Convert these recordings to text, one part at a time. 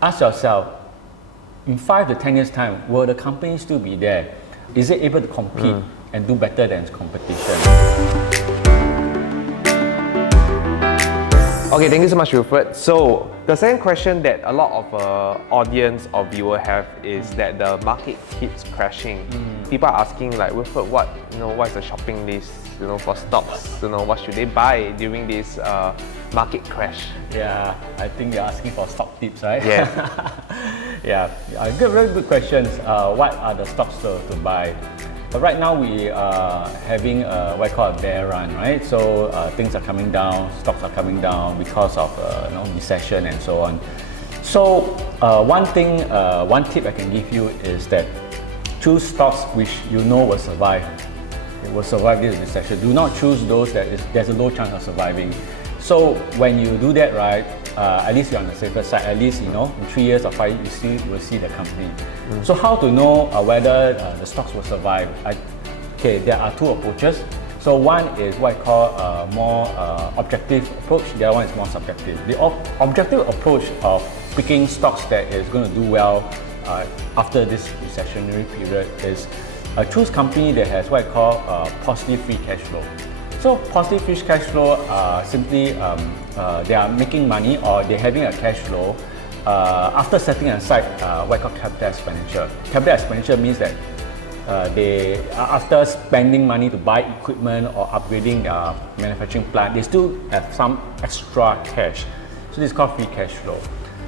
ask yourself, in 5 to 10 years' time, will the company still be there? Is it able to compete and do better than its competition? Okay, thank you so much, Wilfred. So the second question that a lot of audience or viewer have is that the market keeps crashing. People are asking like, Wilfred, what's the shopping list? For stocks, what should they buy during this market crash? Yeah, I think you're asking for stock tips, right? Yeah. Yeah, very good questions. What are the stocks to buy? Right now we are having what I call a bear run, right? So things are coming down, stocks are coming down because of recession and so on. So one tip I can give you is that choose stocks which you know will survive. It will survive this recession. Do not choose those that there's a low chance of surviving. So when you do that, right, at least you're on the safer side. At least in 3 years or 5 years, you will see the company. So how to know whether the stocks will survive? There are two approaches. So one is what I call a more objective approach. The other one is more subjective. The objective approach of picking stocks that is going to do well after this recessionary period is choose company that has what I call positive free cash flow. So positive free cash flow simply they are making money or they're having a cash flow after setting aside what I call capital expenditure. Capital expenditure means that they after spending money to buy equipment or upgrading their manufacturing plant, they still have some extra cash. So this is called free cash flow.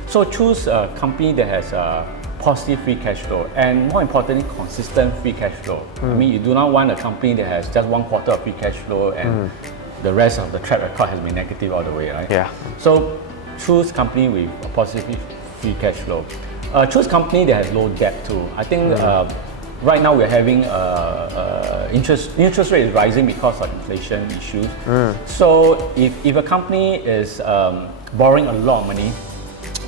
So choose a company that has positive free cash flow and more importantly consistent free cash flow. I mean, you do not want a company that has just 1 quarter of free cash flow and the rest of the track record has been negative all the way, right? Yeah. So choose company with a positive free cash flow. Choose company that has low debt too. I think right now we're having interest rate is rising because of inflation issues. So if a company is borrowing a lot of money,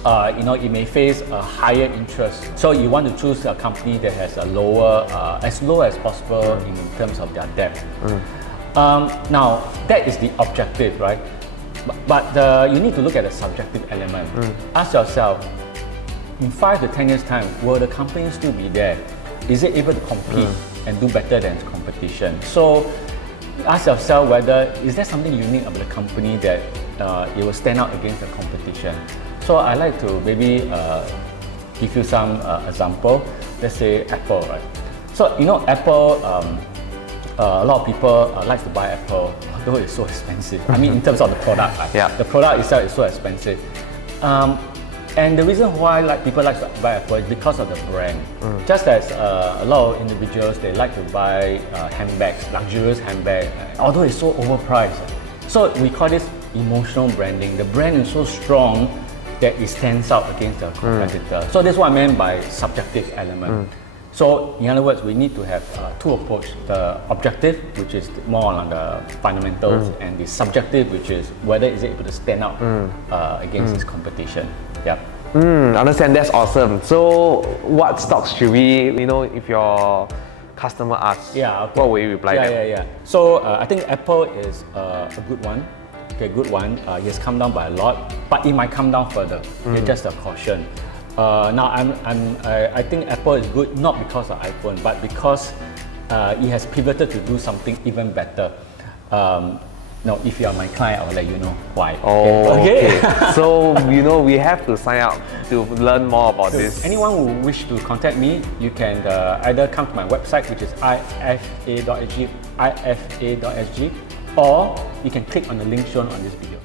it may face a higher interest. So you want to choose a company that has a lower, as low as possible in terms of their debt. Now, that is the objective, right? But you need to look at the subjective element. Ask yourself, in 5 to 10 years' time, will the company still be there? Is it able to compete and do better than its competition? So ask yourself whether, is there something unique about the company that it will stand out against the competition? So I like to maybe give you some example. Let's say Apple, right? So Apple, a lot of people like to buy Apple, although it's so expensive. I mean, in terms of the product, right? Yeah. The product itself is so expensive. And the reason why people like to buy Apple is because of the brand. Just as a lot of individuals, they like to buy handbags, luxurious handbag, although it's so overpriced. So we call this emotional branding. The brand is so strong that it stands out against the competitor. So that's what I meant by subjective element. So in other words, we need to have two approaches: the objective, which is more on the fundamentals, and the subjective, which is whether is it able to stand out against its competition. Yep. Understand, that's awesome. So what stocks should we, if your customer asks, what will you reply them? So I think Apple is a good one. Good one. It has come down by a lot, but it might come down further. It's just a caution. Now, I think Apple is good not because of iPhone, but because it has pivoted to do something even better. Now, if you are my client, I will let you know why. Okay. So we have to sign up to learn more about this. Anyone who wish to contact me, you can either come to my website, which is ifa.sg, or you can click on the link shown on this video.